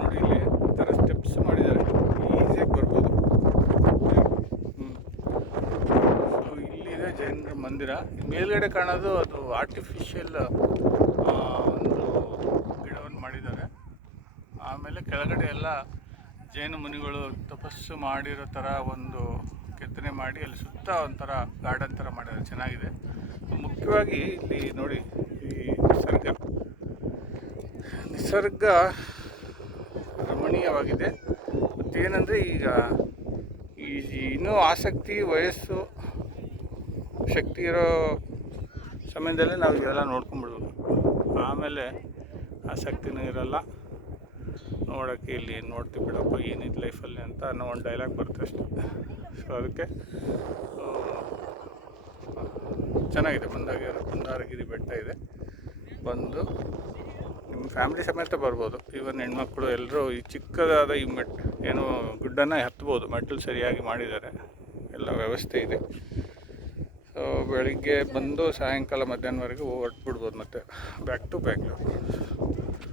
ನೋಡಿ, ಇಲ್ಲಿ ಈ ಸ್ಟೆಪ್ಸ್ ಮಾಡಿದ್ದಾರೆ. ಈಸಿಯಾಗಿ ಬರ್ಬೋದು. ಸೊ ಇಲ್ಲಿದೆ ಜೈನರ ಮಂದಿರ. ಮೇಲ್ಗಡೆ ಕಾಣೋದು ಅದು ಆರ್ಟಿಫಿಷಿಯಲ್ ಒಂದು ಗಿಡವನ್ನು ಮಾಡಿದ್ದಾರೆ. ಆಮೇಲೆ ಕೆಳಗಡೆ ಎಲ್ಲ ಜೈನ ಮುನಿಗಳು ತಪಸ್ಸು ಮಾಡಿರೋ ಥರ ಒಂದು ಕೆತ್ತನೆ ಮಾಡಿ, ಅಲ್ಲಿ ಸುತ್ತ ಒಂಥರ ಗಾರ್ಡನ್ ಥರ ಮಾಡಿದ್ದಾರೆ. ಚೆನ್ನಾಗಿದೆ. ಮುಖ್ಯವಾಗಿ ಇಲ್ಲಿ ನೋಡಿ, ಈ ನಿಸರ್ಗ. ನಿಸರ್ಗ ರಮಣೀಯವಾಗಿದೆ ಮತ್ತೇನೆಂದರೆ ಈಗ ಈ ಇನ್ನೂ ಆಸಕ್ತಿ, ವಯಸ್ಸು, ಶಕ್ತಿ ಇರೋ ಸಮಯದಲ್ಲೇ ನಾವು ಇವೆಲ್ಲ ನೋಡ್ಕೊಂಬಿಡ್ಬೋದು ಆಮೇಲೆ ಆಸಕ್ತಿನೂ ಇರಲ್ಲ. ನೋಡೋಕ್ಕೆ ಇಲ್ಲಿ ನೋಡ್ತೀವಿ ಬಿಡಪ್ಪ ಏನಿದೆ ಲೈಫಲ್ಲಿ ಅಂತ ಅನ್ನೋ ಒಂದು ಡೈಲಾಗ್ ಬರುತ್ತೆ ಅಷ್ಟೆ. ಸೊ ಅದಕ್ಕೆ ಚೆನ್ನಾಗಿದೆ. ಬಂದಾಗ, ಬಂದಾರಗಿರಿ ಬೆಟ್ಟ ಇದೆ. ಬಂದು ಫ್ಯಾಮಿಲಿ ಸಮೇತ ಬರ್ಬೋದು. ಈವನ್ ಹೆಣ್ಮಕ್ಳು ಎಲ್ಲರೂ ಈ ಚಿಕ್ಕದಾದ ಈ ಮೆಟ್ ಏನು ಗುಡ್ಡನ್ನು ಹತ್ಬೋದು ಮೆಟ್ಲು ಸರಿಯಾಗಿ ಮಾಡಿದ್ದಾರೆ. ಎಲ್ಲ ವ್ಯವಸ್ಥೆ ಇದೆ. ಸೊ ಬೆಳಿಗ್ಗೆ ಬಂದು ಸಾಯಂಕಾಲ ಮಧ್ಯಾಹ್ನವರೆಗೆ ಹೊರಟ್ಬಿಡ್ಬೋದು ಮತ್ತೆ. Back to Bangalore